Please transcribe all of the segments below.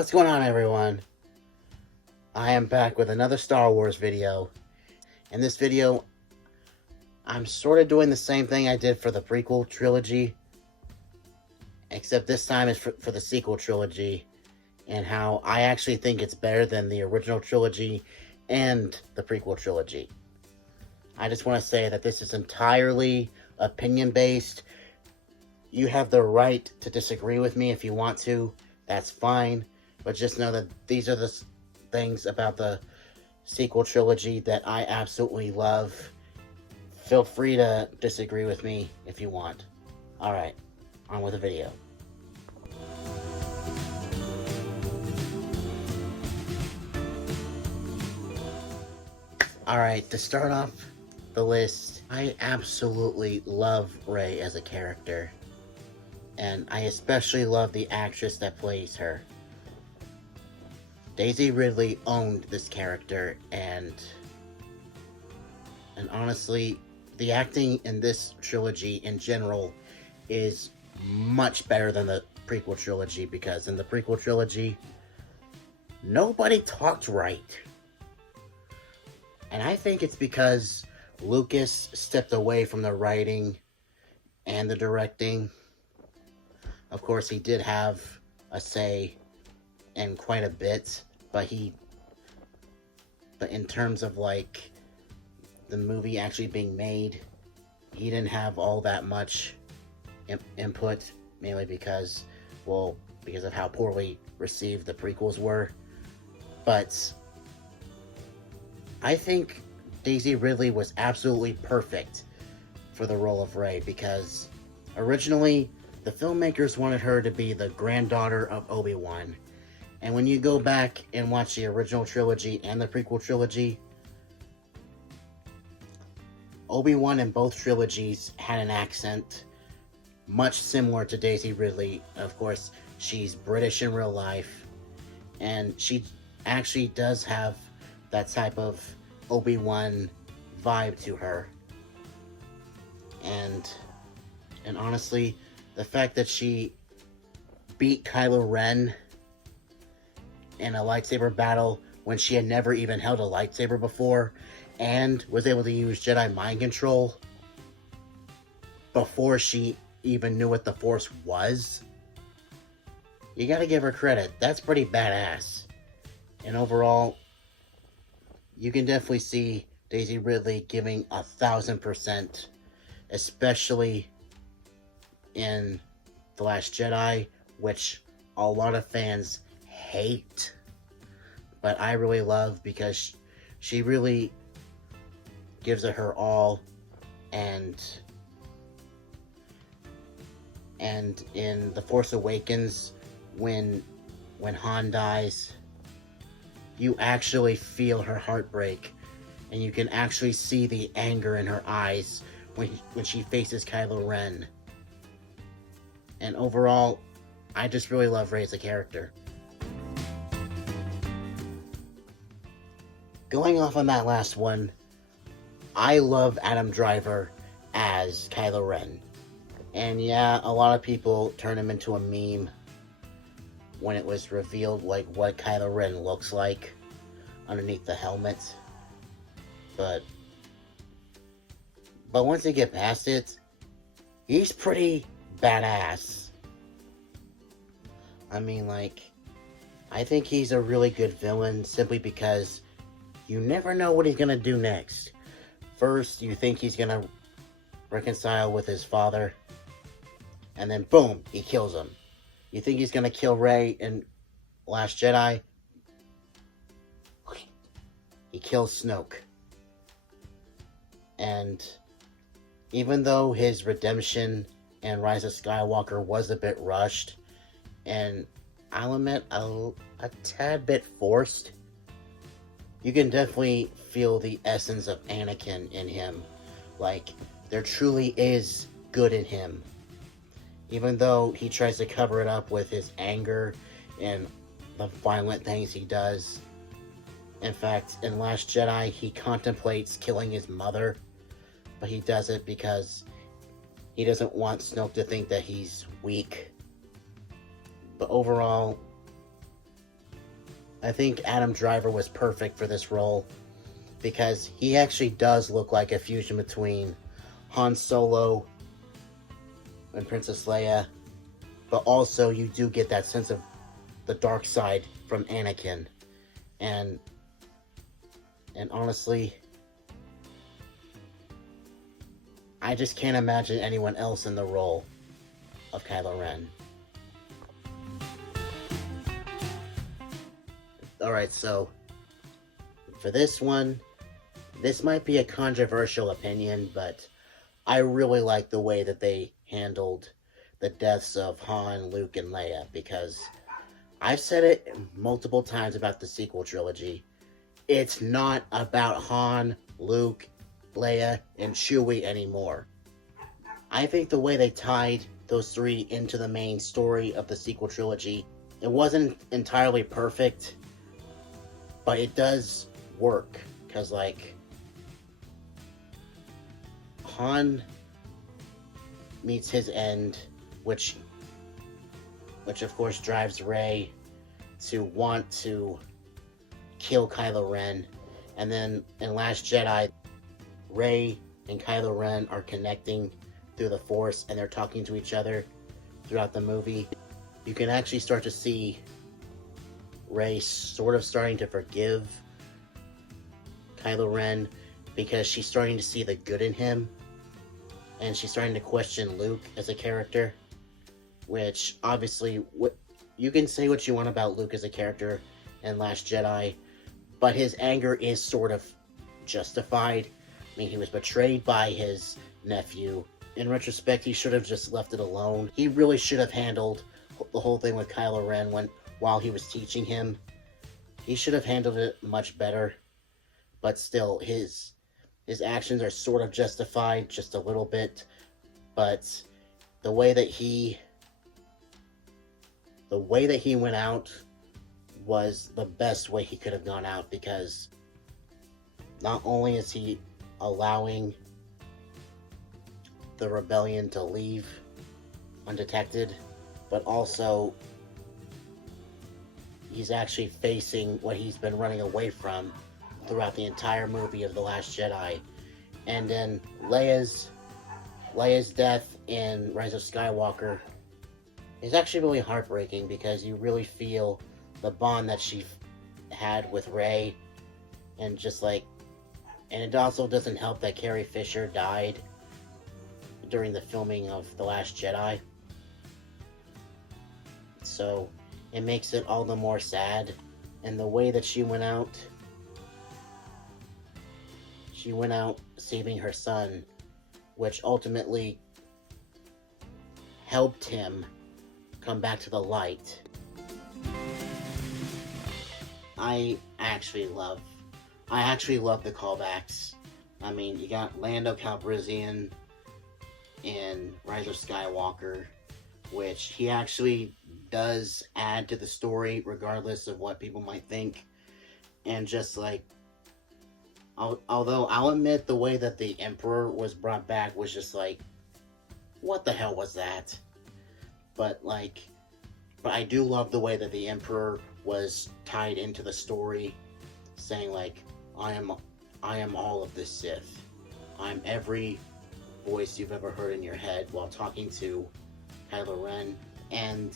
What's going on, everyone? I am back with another Star Wars video. In this video, I'm sort of doing the same thing I did for the prequel trilogy, except this time it's for the sequel trilogy, and how I actually think it's better than the original trilogy and the prequel trilogy. I just want to say that this is entirely opinion-based. You have the right to disagree with me if you want to. That's fine. But just know that these are the things about the sequel trilogy that I absolutely love. Feel free to disagree with me if you want. Alright, on with the video. Alright, to start off the list, I absolutely love Rey as a character. And I especially love the actress that plays her. Daisy Ridley owned this character, and honestly, the acting in this trilogy in general is much better than the prequel trilogy, because in the prequel trilogy, nobody talked right. And I think it's because Lucas stepped away from the writing and the directing. Of course, he did have a say in quite a bit, but in terms of like the movie actually being made, he didn't have all that much input, mainly because of how poorly received the prequels were. But I think Daisy Ridley was absolutely perfect for the role of Rey, because originally the filmmakers wanted her to be the granddaughter of Obi-Wan. And when you go back and watch the original trilogy and the prequel trilogy, Obi-Wan in both trilogies had an accent much similar to Daisy Ridley. Of course, she's British in real life, and she actually does have that type of Obi-Wan vibe to her. And honestly, the fact that she beat Kylo Ren in a lightsaber battle when she had never even held a lightsaber before, and was able to use Jedi mind control before she even knew what the Force was, you gotta give her credit. That's pretty badass. And overall, you can definitely see Daisy Ridley giving 1,000%, especially in The Last Jedi, which a lot of fans hate, but I really love, because she really gives it her all. And in The Force Awakens, when Han dies, you actually feel her heartbreak, and you can actually see the anger in her eyes when she faces Kylo Ren. And overall, I just really love Rey as a character. Going off on that last one, I love Adam Driver as Kylo Ren. And yeah, a lot of people turn him into a meme when it was revealed like what Kylo Ren looks like underneath the helmet. But once you get past it, he's pretty badass. I mean, like, I think he's a really good villain simply because you never know what he's gonna do next. First, you think he's gonna reconcile with his father, and then boom, he kills him. You think he's gonna kill Rey in Last Jedi, he kills Snoke. And even though his redemption in Rise of Skywalker was a bit rushed, and I'll admit a tad bit forced, you can definitely feel the essence of Anakin in him. Like, there truly is good in him, even though he tries to cover it up with his anger and the violent things he does. In fact, in Last Jedi, he contemplates killing his mother, but he does it because he doesn't want Snoke to think that he's weak. But overall, I think Adam Driver was perfect for this role because he actually does look like a fusion between Han Solo and Princess Leia, but also you do get that sense of the dark side from Anakin. And honestly, I just can't imagine anyone else in the role of Kylo Ren. Alright, so for this one, this might be a controversial opinion, but I really like the way that they handled the deaths of Han, Luke, and Leia, because I've said it multiple times about the sequel trilogy. It's not about Han, Luke, Leia, and Chewie anymore. I think the way they tied those three into the main story of the sequel trilogy, it wasn't entirely perfect, but it does work, because, like, Han meets his end, which of course drives Rey to want to kill Kylo Ren. And then in Last Jedi, Rey and Kylo Ren are connecting through the Force, and they're talking to each other throughout the movie. You can actually start to see Rey sort of starting to forgive Kylo Ren because she's starting to see the good in him, and she's starting to question Luke as a character, which obviously, you can say what you want about Luke as a character in Last Jedi, but his anger is sort of justified. I mean, he was betrayed by his nephew. In retrospect, he should have just left it alone. He really should have handled the whole thing with Kylo Ren while he was teaching him. He should have handled it much better, but still, his actions are sort of justified just a little bit, but the way that he went out was the best way he could have gone out, because not only is he allowing the rebellion to leave undetected, but also he's actually facing what he's been running away from throughout the entire movie of The Last Jedi. And then Leia's death in Rise of Skywalker is actually really heartbreaking, because you really feel the bond that she had with Rey, and it also doesn't help that Carrie Fisher died during the filming of The Last Jedi. So it makes it all the more sad. And the way that she went out saving her son, which ultimately helped him come back to the light. I actually love the callbacks. I mean, you got Lando Calrissian in Rise of Skywalker, which he actually does add to the story regardless of what people might think. And just like, although I'll admit the way that the Emperor was brought back was just like, what the hell was that? But I do love the way that the Emperor was tied into the story, saying like, I am all of the Sith. I'm every voice you've ever heard in your head, while talking to Kylo Ren. And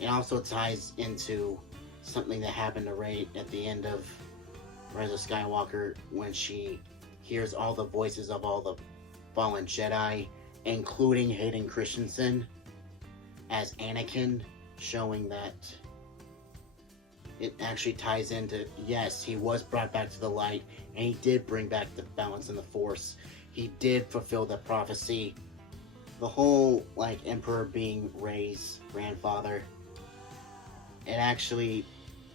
it also ties into something that happened to Rey at the end of Rise of Skywalker, when she hears all the voices of all the fallen Jedi, including Hayden Christensen as Anakin, showing that it actually ties into, yes, he was brought back to the light, and he did bring back the balance in the Force. He did fulfill the prophecy. The whole, Emperor being Rey's grandfather, it actually,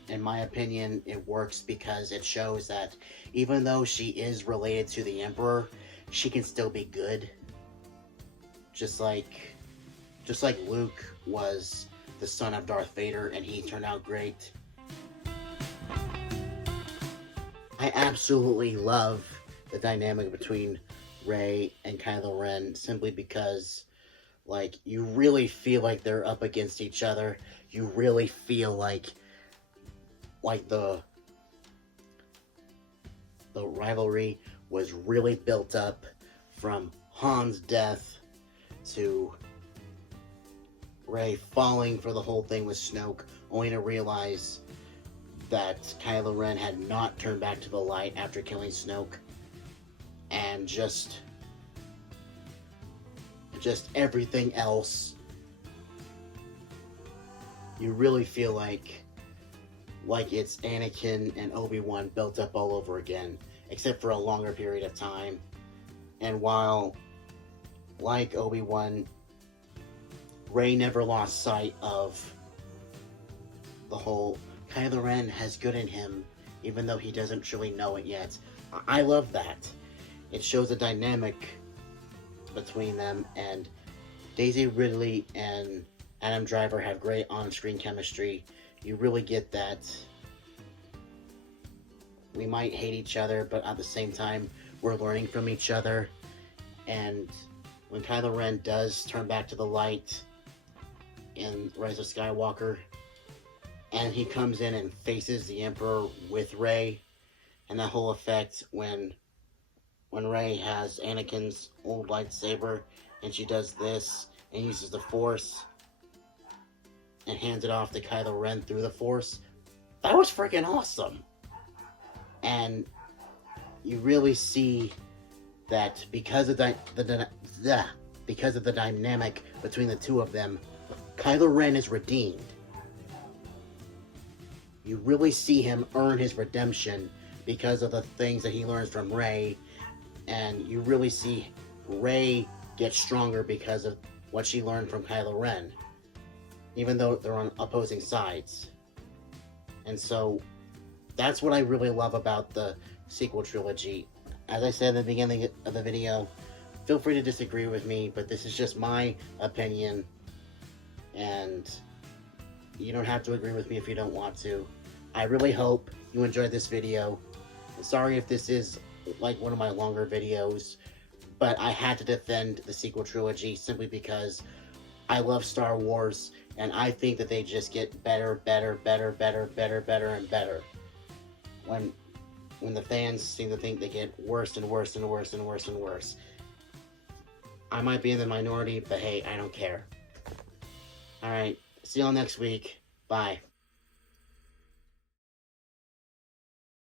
in my opinion, it works, because it shows that even though she is related to the Emperor, she can still be good. Just like Luke was the son of Darth Vader, and he turned out great. I absolutely love the dynamic between Rey and Kylo Ren, simply because, you really feel like they're up against each other. You really feel like like the rivalry was really built up from Han's death to Rey falling for the whole thing with Snoke, only to realize that Kylo Ren had not turned back to the light after killing Snoke, and just everything else. You really feel like it's Anakin and Obi-Wan built up all over again, except for a longer period of time. And while, like Obi-Wan, Rey never lost sight of the whole Kylo Ren has good in him, even though he doesn't truly know it yet. I love that. It shows a dynamic between them, and Daisy Ridley and Adam Driver have great on-screen chemistry. You really get that we might hate each other, but at the same time, we're learning from each other. And when Kylo Ren does turn back to the light in Rise of Skywalker, and he comes in and faces the Emperor with Rey, and that whole effect when Rey has Anakin's old lightsaber, and she does this, and uses the Force, and hands it off to Kylo Ren through the Force, that was freaking awesome. And you really see that because of the dynamic between the two of them, Kylo Ren is redeemed. You really see him earn his redemption because of the things that he learns from Rey, and you really see Rey get stronger because of what she learned from Kylo Ren, even though they're on opposing sides. And so that's what I really love about the sequel trilogy. As I said at the beginning of the video, feel free to disagree with me, but this is just my opinion, and you don't have to agree with me if you don't want to. I really hope you enjoyed this video. Sorry if this is like one of my longer videos, but I had to defend the sequel trilogy simply because I love Star Wars, and I think that they just get better, and better. When the fans seem to think they get worse and worse and worse and worse and worse. I might be in the minority, but hey, I don't care. Alright, see y'all next week. Bye.